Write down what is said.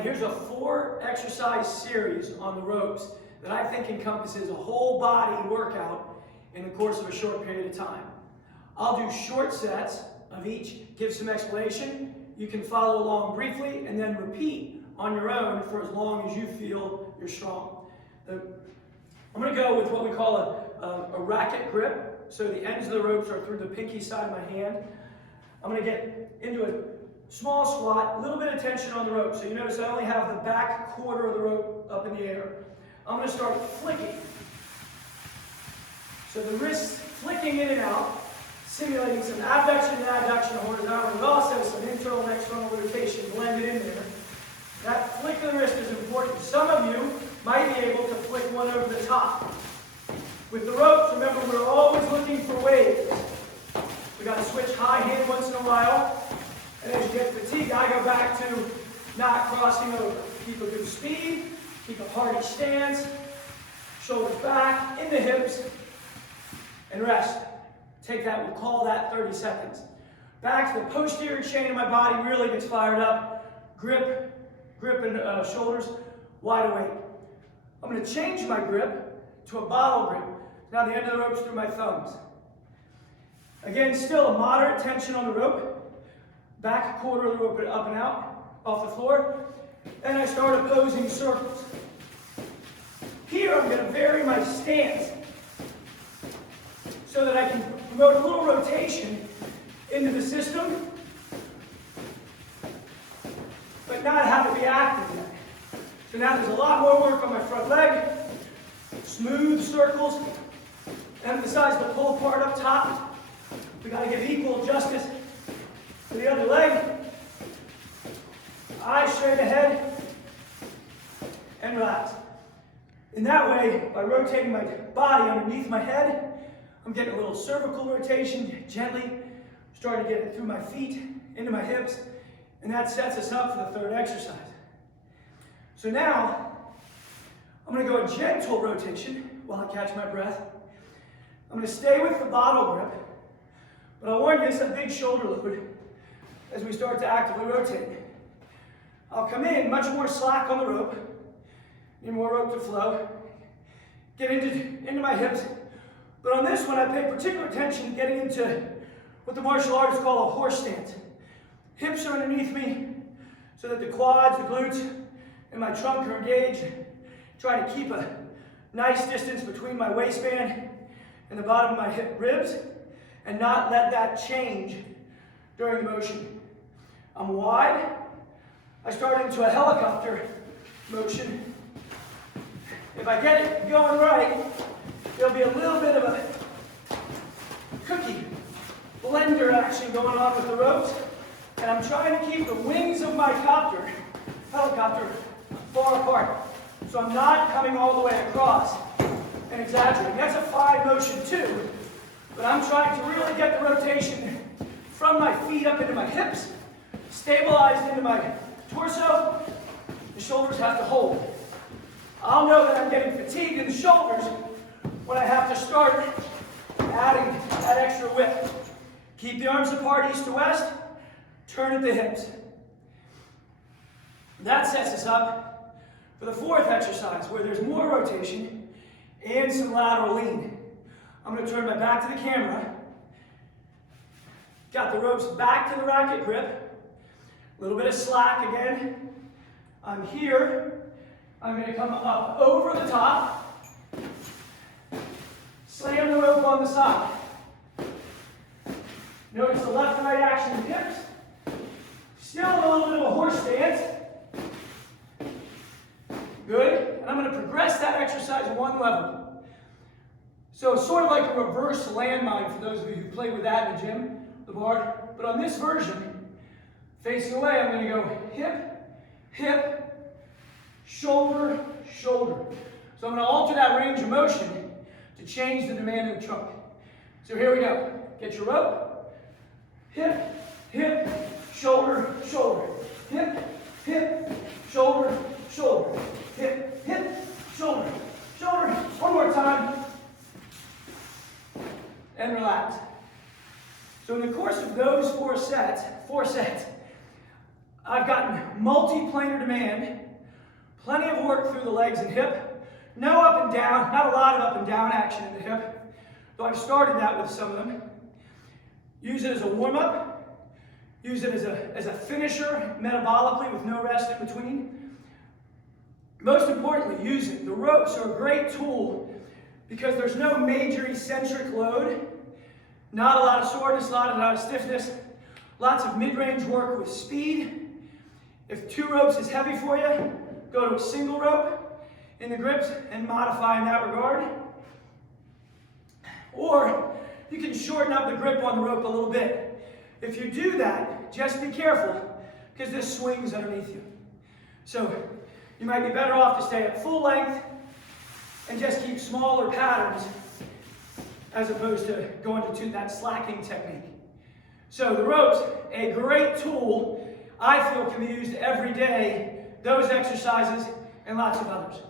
right, here's a 4-exercise series on the ropes that I think encompasses a whole body workout in the course of a short period of time. I'll do short sets of each, give some explanation. You can follow along briefly and then repeat on your own for as long as you feel you're strong. I'm going to go with what we call a racket grip. So the ends of the ropes are through the pinky side of my hand. I'm going to get into a small squat, a little bit of tension on the rope. So you notice I only have the back quarter of the rope up in the air. I'm going to start flicking. So the wrists flicking in and out, simulating some abduction and adduction horizontally, but also some internal and external rotation blended in there. That flick of the wrist is important. Some of you might be able to flick one over the top. With the ropes, remember, we're always looking for waves. We got to switch high hand once in a while. And as you get fatigued, I go back to not crossing over. Keep a good speed, keep a hardy stance, shoulders back, in the hips, and rest. Take that, we'll call that 30 seconds. Back to the posterior chain of my body really gets fired up. Grip and shoulders wide awake. I'm going to change my grip to a bottle grip. Now the end of the rope's through my thumbs. Again, still a moderate tension on the rope. Back quarter of the rope up and out, off the floor. And I start opposing circles. Here I'm going to vary my stance so that I can promote a little rotation into the system, but not have to be active yet. So now there's a lot more work on my front leg, smooth circles, emphasize the pull part up top. We got to give equal justice to the other leg. Eyes straight ahead, and relax. In that way, by rotating my body underneath my head, I'm getting a little cervical rotation, gently, starting to get it through my feet, into my hips, and that sets us up for the third exercise. So now, I'm going to go a gentle rotation while I catch my breath. I'm going to stay with the bottle grip, but I warn you, it's a big shoulder load as we start to actively rotate. I'll come in much more slack on the rope, need more rope to flow, get into my hips. But on this one, I pay particular attention getting into what the martial artists call a horse stance. Hips are underneath me so that the quads, the glutes, and my trunk are engaged. Try to keep a nice distance between my waistband and the bottom of my hip ribs and not let that change during the motion. I'm wide. I start into a helicopter motion. If I get it going right, there'll be a little bit of a cookie blender action going on with the ropes. And I'm trying to keep the wings of my helicopter, far apart. So I'm not coming all the way across and exaggerating. That's a fine motion too, but I'm trying to really get the rotation from my feet up into my hips, stabilized into my torso. The shoulders have to hold. I'll know that I'm getting fatigued in the shoulders when I have to start adding that extra width. Keep the arms apart east to west, turn at the hips. That sets us up for the fourth exercise where there's more rotation and some lateral lean. I'm going to turn my back to the camera. Got the ropes back to the racket grip. A little bit of slack again. I'm here. I'm going to come up over the top. Slam the rope on the side. Notice the left and right action in the hips. Still a little bit of a horse stance. Good. And I'm going to progress that exercise one level. So sort of like a reverse landmine for those of you who play with that in the gym, the bar. But on this version, facing away, I'm going to go hip, hip, shoulder, shoulder. So I'm going to alter that range of motion to change the demand of the trunk. So here we go. Get your rope. Hip, hip, shoulder, shoulder. Hip, hip, shoulder, shoulder. Hip, hip, shoulder, shoulder. One more time. And relax. So in the course of those four sets, I've gotten multi-planar demand, plenty of work through the legs and hip, no up and down, not a lot of up and down action in the hip, though I've started that with some of them. Use it as a warm-up, use it as a finisher metabolically with no rest in between. Most importantly, use it. The ropes are a great tool because there's no major eccentric load, not a lot of soreness, not a lot of stiffness, lots of mid-range work with speed. If 2 ropes is heavy for you, go to a single rope in the grips and modify in that regard. Or you can shorten up the grip on the rope a little bit. If you do that, just be careful because this swings underneath you. So you might be better off to stay at full length and just keep smaller patterns as opposed to going to that slacking technique. So the ropes, a great tool, I feel can be used every day, those exercises and lots of others.